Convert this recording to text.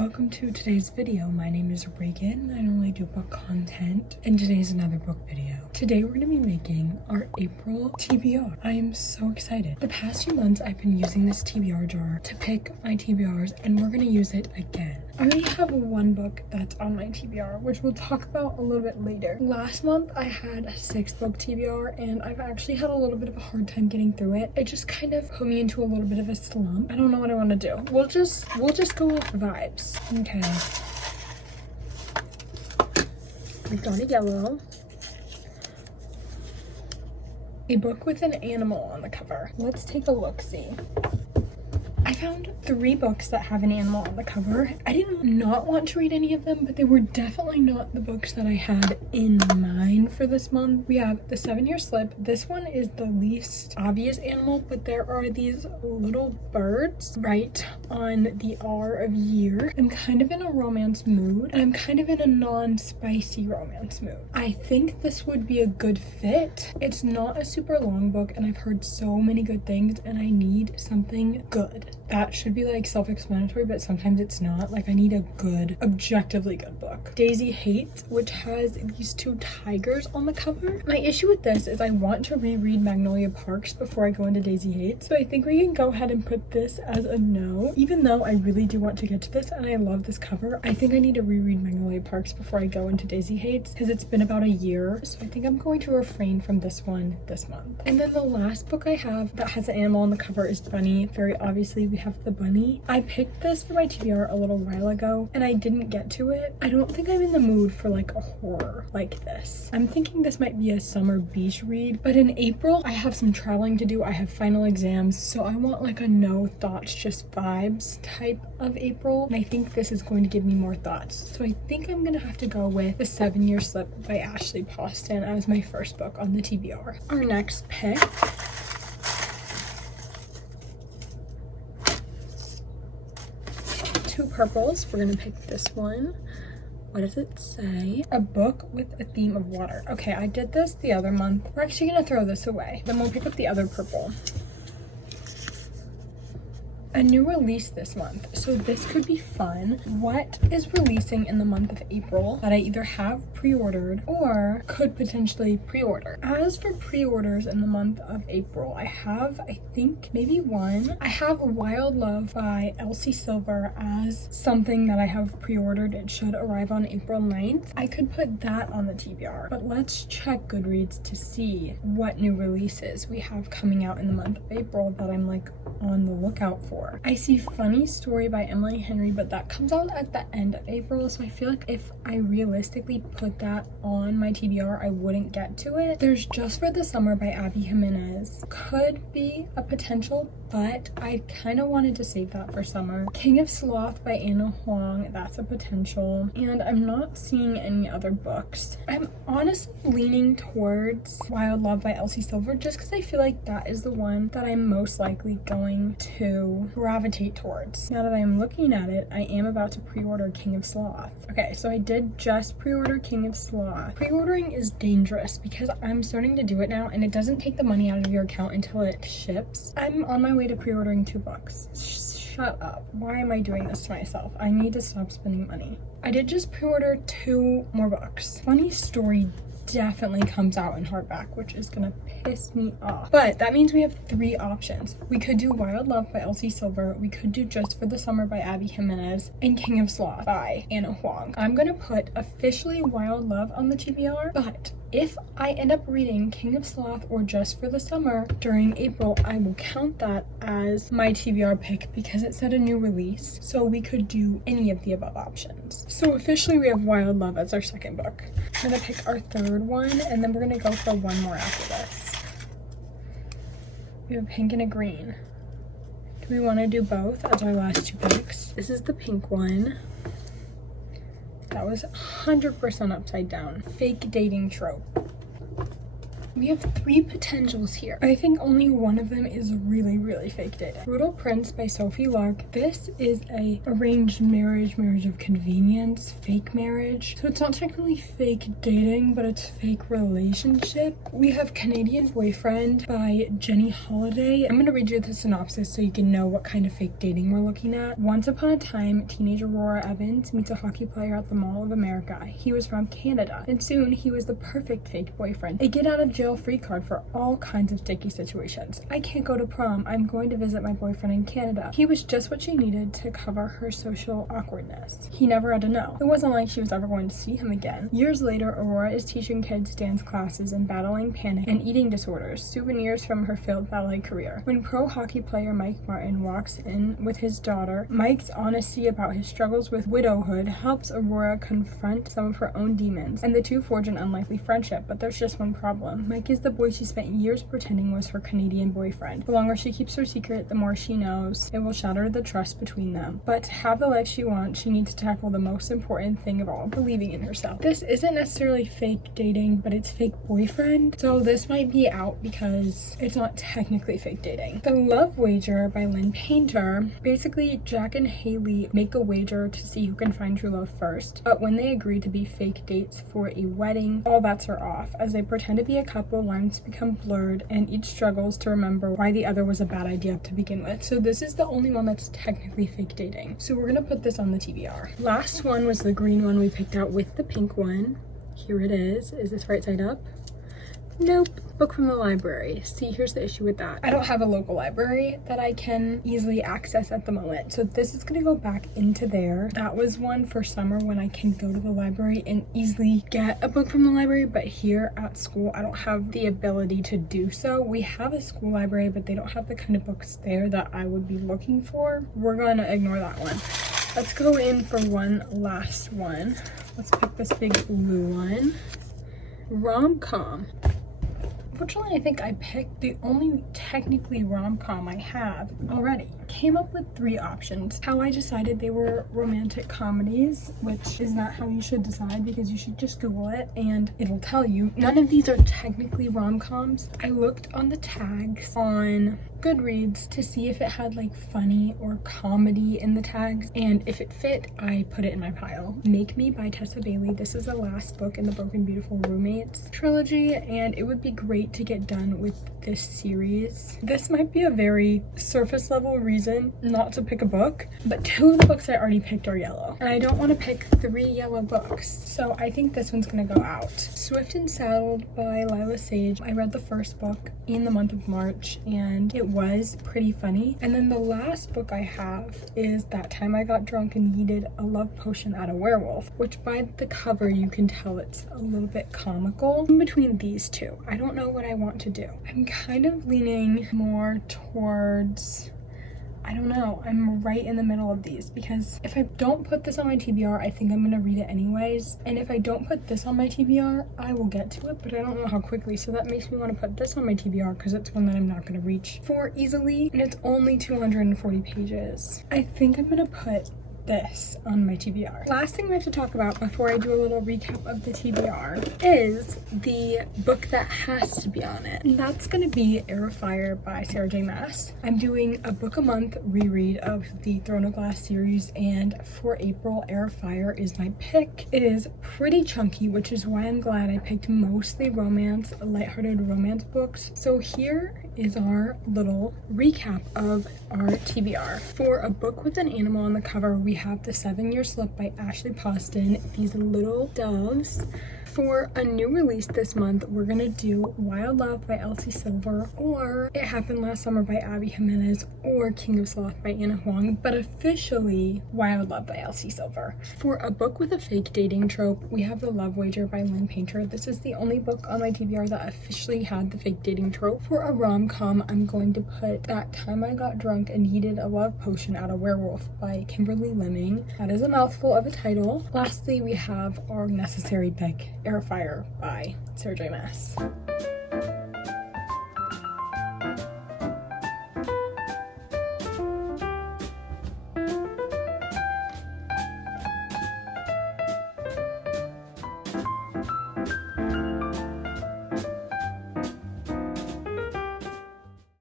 Welcome to today's video. My name is Reagan. I normally do book content, and today's another book video. Today we're going to be making our April TBR. I am so excited. The past few months I've been using this TBR jar to pick my TBRs, and we're going to use it again. I already have one book that's on my TBR, which we'll talk about a little bit later. Last month I had a 6-book TBR, and I've actually had a little bit of a hard time getting through it. It just kind of put me into a little bit of a slump. I don't know what I want to do. We'll just go with vibes. Okay. We got a yellow. A book with an animal on the cover. Let's take a look-see. I found 3 books that have an animal on the cover. I didn't not want to read any of them, but they were definitely not the books that I had in mind for this month. We have The 7-Year Slip. This one is the least obvious animal, but there are these little birds right on the R of year. I'm kind of in a romance mood, and I'm kind of in a non-spicy romance mood. I think this would be a good fit. It's not a super long book, and I've heard so many good things, and I need something good. That should be like self-explanatory, but sometimes it's not. Like, I need a good, objectively good book. Daisy Hates, which has these 2 tigers on the cover. My issue with this is I want to reread Magnolia Parks before I go into Daisy Hates, so I think we can go ahead and put this as a no. Even though I really do want to get to this and I love this cover, I think I need to reread Magnolia Parks before I go into Daisy Hates, because it's been about a year, so I think I'm going to refrain from this one this month. And then the last book I have that has an animal on the cover is Bunny. Very obviously we have the bunny. I picked this for my TBR a little while ago and I didn't get to it. I don't think I'm in the mood for like a horror like this. I'm thinking this might be a summer beach read, but in April I have some traveling to do. I have final exams, so I want like a no thoughts, just vibes type of April, and I think this is going to give me more thoughts. So I think I'm gonna have to go with The 7-Year Slip by Ashley Poston as my first book on the TBR. Our next pick, 2 purples. We're gonna pick this one. What does it say? A book with a theme of water. Okay, I did this the other month. We're actually gonna throw this away. Then we'll pick up the other purple. A new release this month, so this could be fun. What is releasing in the month of April that I either have pre-ordered or could potentially pre-order? As for pre-orders in the month of April, I have, I think, maybe 1. I have Wild Love by Elsie Silver as something that I have pre-ordered. It should arrive on April 9th. I could put that on the TBR, but let's check Goodreads to see what new releases we have coming out in the month of April that I'm like on the lookout for. I see Funny Story by Emily Henry, but that comes out at the end of April, so I feel like if I realistically put that on my TBR, I wouldn't get to it. There's Just for the Summer by Abby Jimenez. Could be a potential, but I kind of wanted to save that for summer. King of Sloth by Anna Huang, that's a potential. And I'm not seeing any other books. I'm honestly leaning towards Wild Love by Elsie Silver, just because I feel like that is the one that I'm most likely going to gravitate towards. Now that I'm looking at it, I am about to pre-order King of Sloth. Okay, so I did just pre-order King of Sloth. Pre-ordering is dangerous because I'm starting to do it now, and it doesn't take the money out of your account until it ships. I'm on my way to pre-ordering 2 books. Shut up. Why am I doing this to myself? I need to stop spending money. I did just pre-order 2 more books. Funny Story definitely comes out in hardback, which is gonna piss me off. But that means we have 3 options. We could do Wild Love by Elsie Silver, we could do Just for the Summer by Abby Jimenez, and King of Sloth by Anna Huang. I'm gonna put officially Wild Love on the TBR, but if I end up reading King of Sloth or Just for the Summer during April, I will count that as my TBR pick because it said a new release, so we could do any of the above options. So officially we have Wild Love as our second book. I'm gonna pick our 3rd one, and then we're gonna go for 1 more after this. We have a pink and a green. Do we want to do both as our last 2 picks? This is the pink one. That was 100% upside down. Fake dating trope. We have 3 potentials here. I think only one of them is really, really fake dating. Brutal Prince by Sophie Lark. This is a arranged marriage of convenience, fake marriage. So it's not technically fake dating, but it's fake relationship. We have Canadian Boyfriend by Jenny Holiday. I'm gonna read you the synopsis so you can know what kind of fake dating we're looking at. Once upon a time, teenage Aurora Evans meets a hockey player at the Mall of America. He was from Canada, and soon he was the perfect fake boyfriend. A get out of jail free card for all kinds of sticky situations. I can't go to prom. I'm going to visit my boyfriend in Canada. He was just what she needed to cover her social awkwardness. He never had to know. It wasn't like she was ever going to see him again. Years later, Aurora is teaching kids dance classes and battling panic and eating disorders, souvenirs from her failed ballet career. When pro hockey player Mike Martin walks in with his daughter, Mike's honesty about his struggles with widowhood helps Aurora confront some of her own demons, and the two forge an unlikely friendship. But there's just one problem. Mike is the boy she spent years pretending was her Canadian boyfriend. The longer she keeps her secret, the more she knows it will shatter the trust between them. But to have the life she wants, she needs to tackle the most important thing of all, believing in herself. This isn't necessarily fake dating, but it's fake boyfriend. So this might be out because it's not technically fake dating. The Love Wager by Lynn Painter. Basically, Jack and Haley make a wager to see who can find true love first. But when they agree to be fake dates for a wedding, all bets are off. As they pretend to be a couple, lines become blurred and each struggles to remember why the other was a bad idea to begin with. So this is the only one that's technically fake dating. So we're gonna put this on the TBR. Last one was the green one we picked out with the pink one. Here it is. Is this right side up? Nope. Book from the library. See, here's the issue with that. I don't have a local library that I can easily access at the moment. So this is gonna go back into there. That was one for summer when I can go to the library and easily get a book from the library, but here at school, I don't have the ability to do so. We have a school library, but they don't have the kind of books there that I would be looking for. We're gonna ignore that one. Let's go in for one last one. Let's pick this big blue one. Rom-com. Unfortunately, I think I picked the only technically rom-com I have already. Came up with 3 options. How I decided they were romantic comedies, which is not how you should decide because you should just Google it and it'll tell you. None of these are technically rom-coms. I looked on the tags on Goodreads to see if it had like funny or comedy in the tags, and if it fit, I put it in my pile. Make Me by Tessa Bailey. This is the last book in the Broken Beautiful Roommates trilogy, and it would be great to get done with this series. This might be a very surface level reason not to pick a book, but 2 of the books I already picked are yellow, and I don't want to pick 3 yellow books, so I think this one's gonna go out. Swift and Saddled by Lila Sage. I read the first book in the month of March, and it was pretty funny. And then the last book I have is That Time I Got Drunk and Needed a Love Potion at a Werewolf, which by the cover you can tell it's a little bit comical. In between these 2, I don't know what I want to do. I'm kind of leaning more towards, I don't know, I'm right in the middle of these because if I don't put this on my TBR, I think I'm gonna read it anyways. And if I don't put this on my TBR, I will get to it, but I don't know how quickly. So that makes me want to put this on my TBR because it's one that I'm not gonna reach for easily. And it's only 240 pages. I think I'm gonna put this on my TBR. Last thing we have to talk about before I do a little recap of the TBR is the book that has to be on it. And that's gonna be Air of Fire by Sarah J. Maas. I'm doing a book a month reread of the Throne of Glass series, and for April, Air of Fire is my pick. It is pretty chunky, which is why I'm glad I picked mostly romance, lighthearted romance books. So here is our little recap of our TBR. For a book with an animal on the cover, we have The 7-Year Slip by Ashley Poston, these little doves. For a new release this month, we're gonna do Wild Love by Elsie Silver, or It Happened Last Summer by Abby Jimenez, or King of Sloth by Anna Huang, but officially Wild Love by Elsie Silver. For a book with a fake dating trope, we have The Love Wager by Lynn Painter. This is the only book on my TBR that officially had the fake dating trope. For a rom-com, I'm going to put That Time I Got Drunk and Needed a Love Potion at a Werewolf by Kimberly Lemming. That is a mouthful of a title. Lastly, we have our necessary pick, Air of Fire by Sarah J. Maas.